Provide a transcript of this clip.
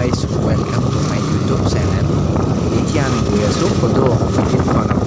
guys, welcome to my YouTube channel. Iki ami goi asu photo video banauna